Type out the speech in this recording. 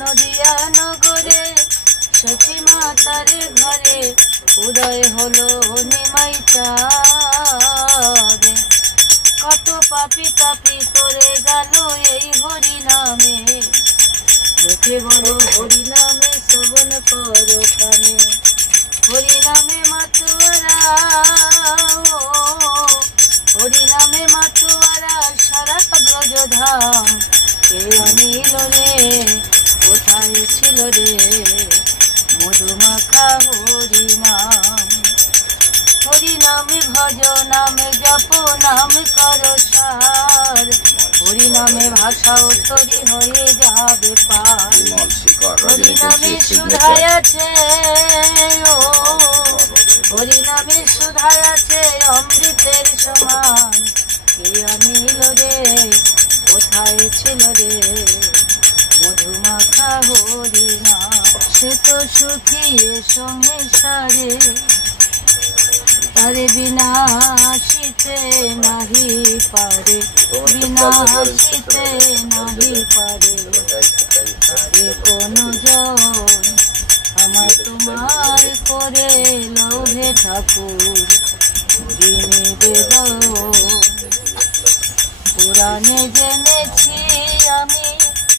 নদিয়া নগরে সচি মাতার ঘরে উদয় হলো নিমাই চাঁদ। কত পাপি তাপি করে গেল এই হরি নামে, লোকে বলো হরি নামে শ্রবণ করো কানে। হরি নামে মাতুয়ারা, হরি নামে মাতুয়ারা সারা ব্রজধাম। কে আনিল রে, কোথায় ছিল রে মধুমাখা হরি নাম। হরি নামে ভজ নামে জপ নাম করো সার, হরি নামে ভাষা উত্তরি হয়ে যাবে পার। হরি নামে সুধায় আছে, ও হরি নামে সুধায় আছে অমৃতের সমান। কে আনিল রে, কোথায় ছিল রে মধুমাখা হরি নাম। সে তো সুখী সংসারে, তারে বিনাশিতে নাহি পারে, বিনাশিতে নাহি পারে। তারে কোনো জন আমার তোমার করে লোভে ঠাকুর হরি নিবেদন। পুরাণে